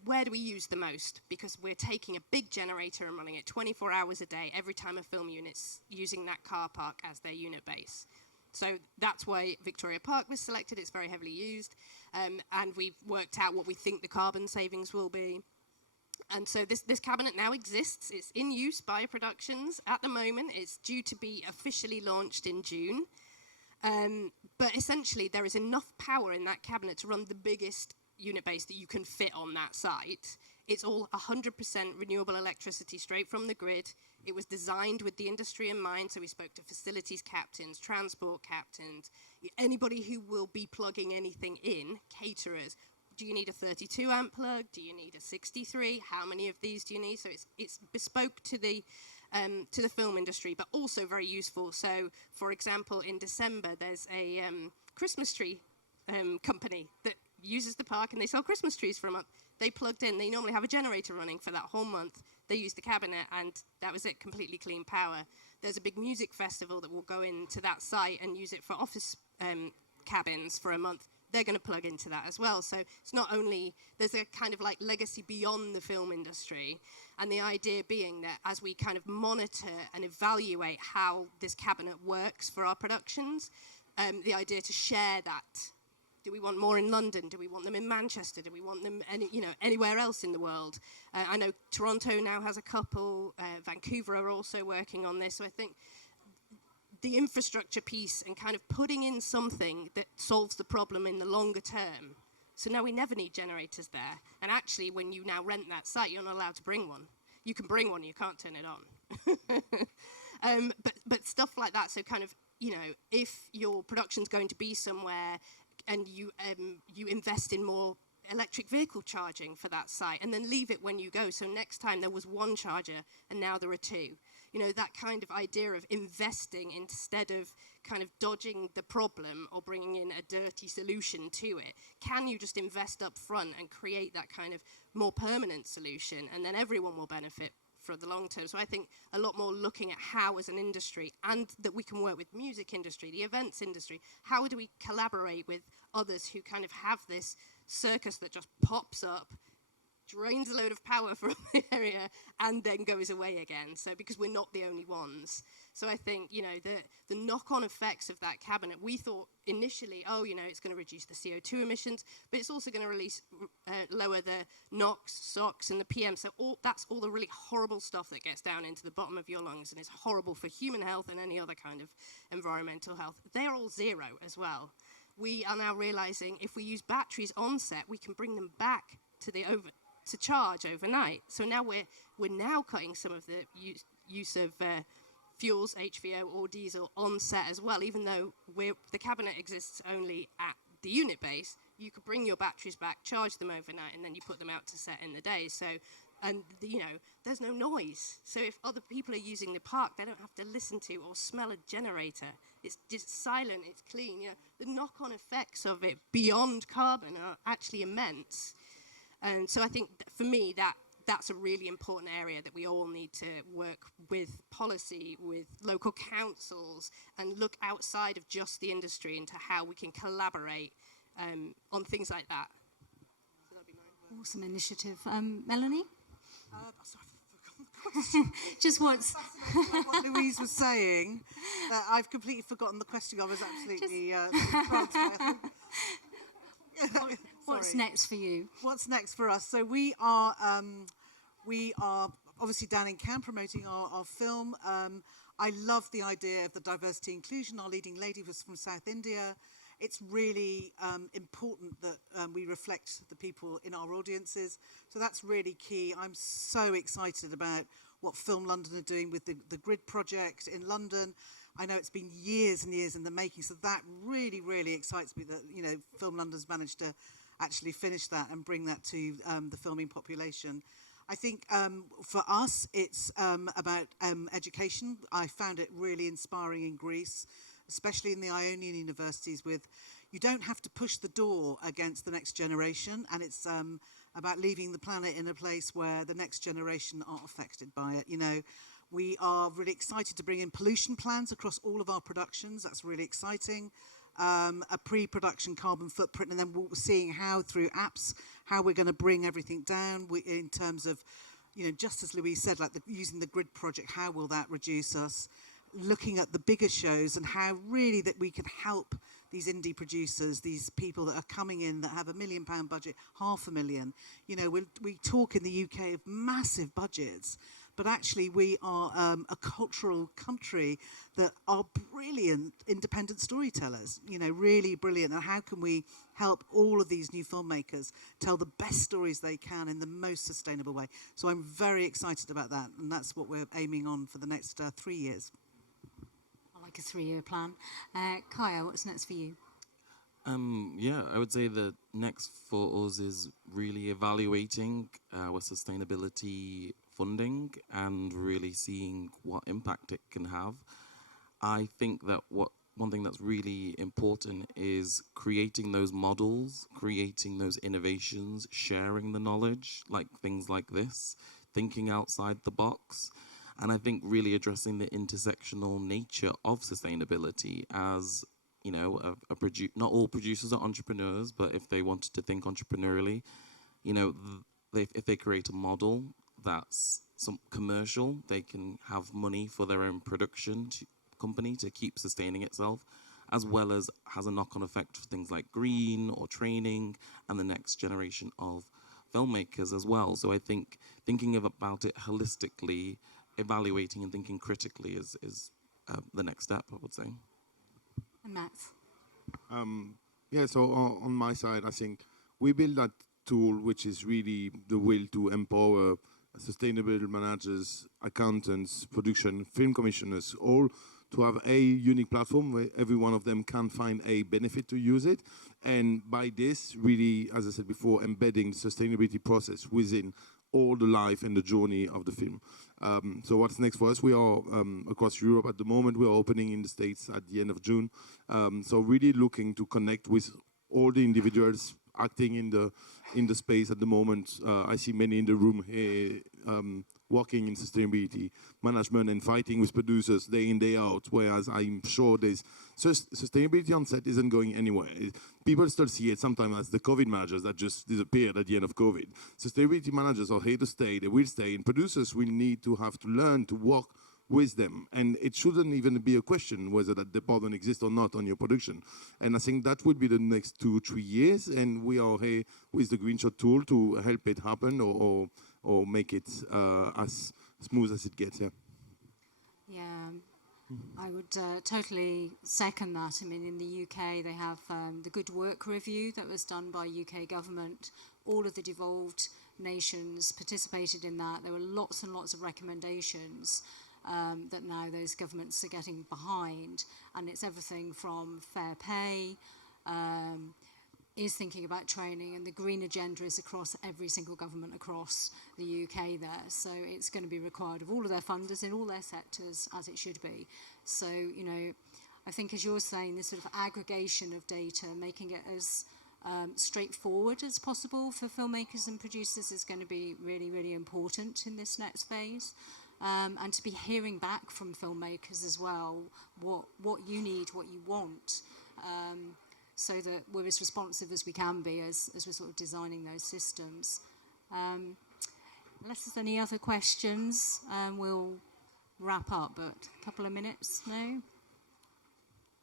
where do we use the most? Because we're taking a big generator and running it 24 hours a day every time a film unit's using that car park as their unit base. So that's why Victoria Park was selected. It's very heavily used. And we've worked out what we think the carbon savings will be. And so this cabinet now exists. It's in use by productions at the moment. It's due to be officially launched in June. But essentially, there is enough power in that cabinet to run the biggest unit base that you can fit on that site. It's all 100% renewable electricity straight from the grid. It was designed with the industry in mind, so we spoke to facilities captains, transport captains, anybody who will be plugging anything in, caterers. Do you need a 32 amp plug? Do you need a 63? How many of these do you need? So it's bespoke to the film industry, but also very useful. So, for example, in December, there's a Christmas tree company that uses the park, and they sell Christmas trees for a month. They plugged in. They normally have a generator running for that whole month. They used the cabinet, and that was it, completely clean power. There's a big music festival that will go into that site and use it for office cabins for a month. They're going to plug into that as well. So it's not only, there's a kind of like legacy beyond the film industry, and the idea being that as we kind of monitor and evaluate how this cabinet works for our productions, the idea to share that. Do we want more in London? Do we want them in Manchester? Do we want them anywhere else in the world? I know Toronto now has a couple. Vancouver are also working on this. So I think the infrastructure piece and kind of putting in something that solves the problem in the longer term. So now we never need generators there. And actually, when you now rent that site, you're not allowed to bring one. You can bring one, you can't turn it on. But stuff like that. So kind of, if your production's going to be somewhere, you invest in more electric vehicle charging for that site, and then leave it when you go. So next time there was one charger, and now there are two. You know, that kind of idea of investing instead of kind of dodging the problem or bringing in a dirty solution to it. Can you just invest up front and create that kind of more permanent solution, and then everyone will benefit for the long term? So I think a lot more looking at how as an industry, and that we can work with music industry, the events industry, how do we collaborate with others who kind of have this circus that just pops up, drains a load of power from the area, and then goes away again. So because we're not the only ones. So I think, you know, the knock-on effects of that cabinet, we thought initially, oh, you know, it's going to reduce the CO2 emissions, but it's also going to lower the NOx, SOx, and the PM. So that's all the really horrible stuff that gets down into the bottom of your lungs and is horrible for human health and any other kind of environmental health. They're all zero as well. We are now realizing if we use batteries on set, we can bring them back to to charge overnight. So now we're now cutting some of the use of fuels, HVO or diesel on set as well. Even though the cabinet exists only at the unit base, you could bring your batteries back, charge them overnight, and then you put them out to set in the day. So, and you know, there's no noise. So if other people are using the park, they don't have to listen to or smell a generator. It's just silent, it's clean. You know, the knock-on effects of it beyond carbon are actually immense. And so I think for me that's a really important area that we all need to work with policy, with local councils, and look outside of just the industry into how we can collaborate on things like that. So that'd be my Awesome initiative. Melanie? Sorry, I've forgotten the question. Just once. Like what Louise was saying, I've completely forgotten the question. I was absolutely What's next for you? What's next for us? So we are obviously down in camp promoting our film. I love the idea of the diversity inclusion. Our leading lady was from South India. It's really important that we reflect the people in our audiences. So that's really key. I'm so excited about what Film London are doing with the Grid project in London. I know it's been years and years in the making, so that really, really excites me that, you know, Film London's managed to actually finish that and bring that to the filming population. I think for us, it's about education. I found it really inspiring in Greece, especially in the Ionian universities, with you don't have to push the door against the next generation, and it's about leaving the planet in a place where the next generation aren't affected by it. You know, we are really excited to bring in pollution plans across all of our productions. That's really exciting. A pre-production carbon footprint, and then we're seeing how through apps, how we're going to bring everything down in terms of, you know, just as Louise said, like using the Grid project, how will that reduce us? Looking at the bigger shows and how really that we can help these indie producers, these people that are coming in that have £1 million budget, £500,000. You know, we talk in the UK of massive budgets, but actually we are a cultural country that are brilliant independent storytellers, you know, really brilliant. And how can we help all of these new filmmakers tell the best stories they can in the most sustainable way? So I'm very excited about that, and that's what we're aiming on for the next 3 years. I like a 3-year plan. Kiah, what's next for you? Yeah, I would say the next for us is really evaluating our sustainability funding and really seeing what impact it can have. I think that one thing that's really important is creating those models, creating those innovations, sharing the knowledge, like things like this, thinking outside the box. And I think really addressing the intersectional nature of sustainability as, you know, not all producers are entrepreneurs, but if they wanted to think entrepreneurially, you know, if they create a model that's some commercial, they can have money for their own production company to keep sustaining itself, as well as has a knock-on effect for things like green or training and the next generation of filmmakers as well. So I think thinking about it holistically, evaluating and thinking critically is the next step, I would say. And Matt? Yeah, so on my side, I think we build that tool, which is really the will to empower sustainable managers, accountants, production, film commissioners, all to have a unique platform where every one of them can find a benefit to use it. And by this, really, as I said before, embedding the sustainability process within all the life and the journey of the film. So what's next for us? We are across Europe at the moment. We are opening in the States at the end of June. So really looking to connect with all the individuals acting in the space at the moment. I see many in the room here working in sustainability management and fighting with producers day in, day out, whereas I'm sure there's sustainability on set isn't going anywhere. People still see it sometimes as the COVID managers that just disappeared at the end of COVID. Sustainability managers are here to stay, they will stay, and producers will need to have to learn to work with them. And it shouldn't even be a question whether that department exists or not on your production. And I think that would be the next 2-3 years, and we are here with the Greenshoot tool to help it happen or make it as smooth as it gets. Yeah, I would totally second that. I mean, in the UK, they have the Good Work Review that was done by UK government. All of the devolved nations participated in that. There were lots and lots of recommendations that now those governments are getting behind. And it's everything from fair pay, is thinking about training, and the green agenda is across every single government across the UK there. So it's going to be required of all of their funders in all their sectors, as it should be. So, you know, I think as you're saying, this sort of aggregation of data, making it as straightforward as possible for filmmakers and producers is going to be really, really important in this next phase. And to be hearing back from filmmakers as well, what you need, what you want, so that we're as responsive as we can be as we're sort of designing those systems. Unless there's any other questions, we'll wrap up, but a couple of minutes, no?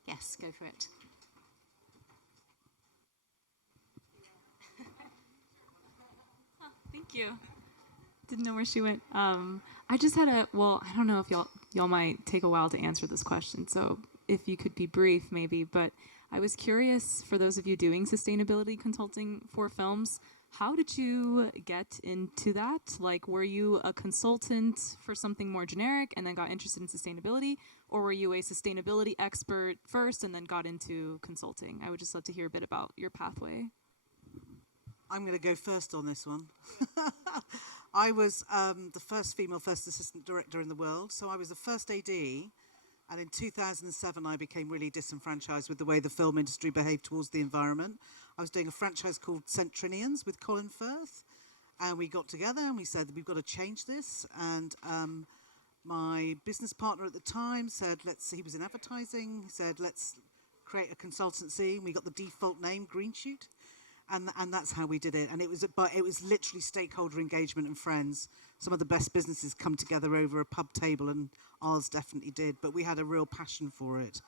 Yes, go for it. Oh, thank you. Didn't know where she went. I just had I don't know if y'all might take a while to answer this question, so if you could be brief maybe, but I was curious, for those of you doing sustainability consulting for films, how did you get into that? Like, were you a consultant for something more generic and then got interested in sustainability? Or were you a sustainability expert first and then got into consulting? I would just love to hear a bit about your pathway. I'm going to go first on this one. I was the first female first assistant director in the world, so I was the first AD. And in 2007, I became really disenfranchised with the way the film industry behaved towards the environment. I was doing a franchise called Centrinians with Colin Firth. And we got together and we said, we've got to change this. And my business partner at the time said, he was in advertising. He said, let's create a consultancy. And we got the default name, Greenshoot. And that's how we did it. And it was literally stakeholder engagement and friends. Some of the best businesses come together over a pub table, and ours definitely did. But we had a real passion for it.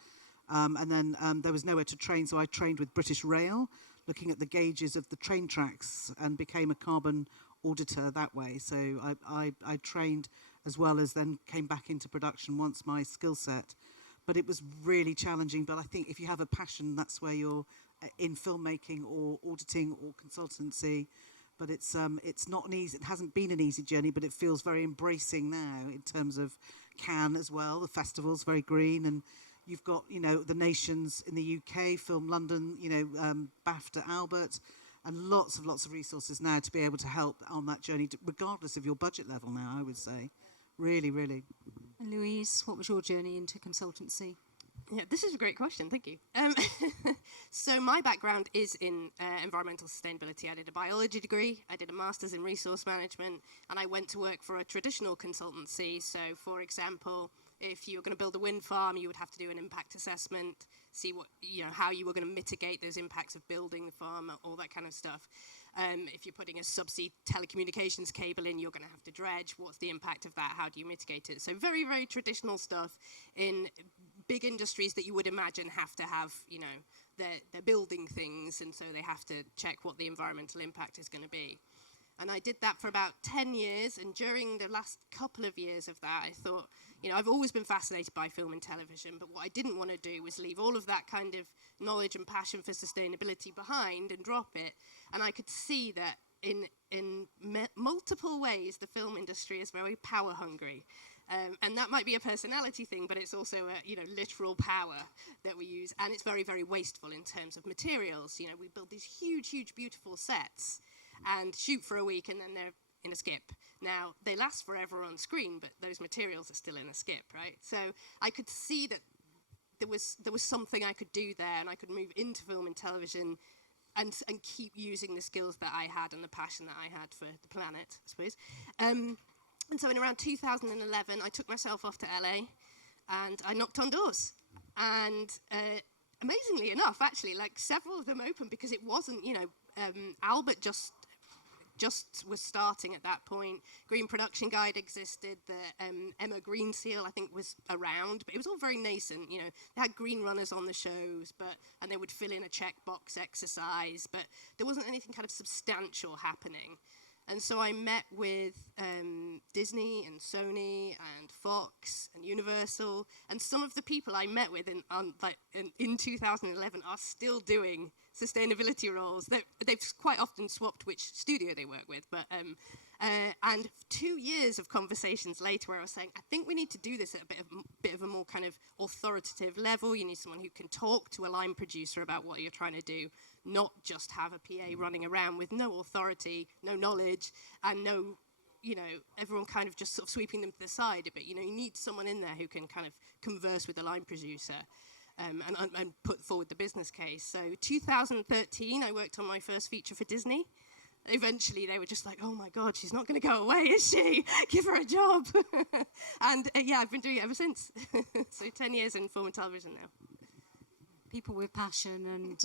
And then there was nowhere to train, so I trained with British Rail, looking at the gauges of the train tracks, and became a carbon auditor that way. So I trained as well as then came back into production once my skill set. But it was really challenging. But I think if you have a passion, that's where you're in filmmaking or auditing or consultancy. But it's not an easy. It hasn't been an easy journey, but it feels very embracing now in terms of Cannes as well. The festival's very green, and you've got the nations in the UK, Film London, BAFTA, Albert, and lots of resources now to be able to help on that journey, regardless of your budget level. Now, I would say, really, really. And Louise, what was your journey into consultancy? Yeah, this is a great question. Thank you. So my background is in environmental sustainability. I did a biology degree, I did a master's in resource management, and I went to work for a traditional consultancy. So, for example, if you were going to build a wind farm, you would have to do an impact assessment, see how you were going to mitigate those impacts of building the farm, all that kind of stuff. If you're putting a subsea telecommunications cable in, you're going to have to dredge. What's the impact of that? How do you mitigate it? So very, very traditional stuff in big industries that you would imagine have to have, they're building things, and so they have to check what the environmental impact is going to be. And I did that for about 10 years, and during the last couple of years of that, I thought, I've always been fascinated by film and television, but what I didn't want to do was leave all of that kind of knowledge and passion for sustainability behind and drop it. And I could see that in multiple ways, the film industry is very power hungry. And that might be a personality thing, but it's also a literal power that we use, and it's very, very wasteful in terms of materials. We build these huge, huge, beautiful sets and shoot for a week, and then they're in a skip. Now, they last forever on screen, but those materials are still in a skip, right? So I could see that there was something I could do there, and I could move into film and television and keep using the skills that I had and the passion that I had for the planet, I suppose. And so in around 2011, I took myself off to LA, and I knocked on doors. And amazingly enough, actually, like several of them opened because it wasn't, Albert just was starting at that point. Green Production Guide existed. The Emma Green Seal, I think, was around, but it was all very nascent. They had green runners on the shows, and they would fill in a checkbox exercise, but there wasn't anything kind of substantial happening. And so I met with Disney and Sony and Fox and Universal, and some of the people I met with in 2011 are still doing sustainability roles. They've quite often swapped which studio they work with, but and 2 years of conversations later where I was saying, I think we need to do this at a bit of a more kind of authoritative level. You need someone who can talk to a line producer about what you're trying to do, not just have a PA running around with no authority, no knowledge, and no, everyone kind of just sort of sweeping them to the side a bit. You need someone in there who can kind of converse with the line producer and put forward the business case. So 2013, I worked on my first feature for Disney. Eventually, they were just like, oh my God, she's not going to go away, is she? Give her a job. And I've been doing it ever since. So 10 years in film and television now. People with passion and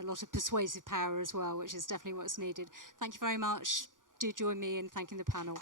a lot of persuasive power as well, which is definitely what's needed. Thank you very much. Do join me in thanking the panel.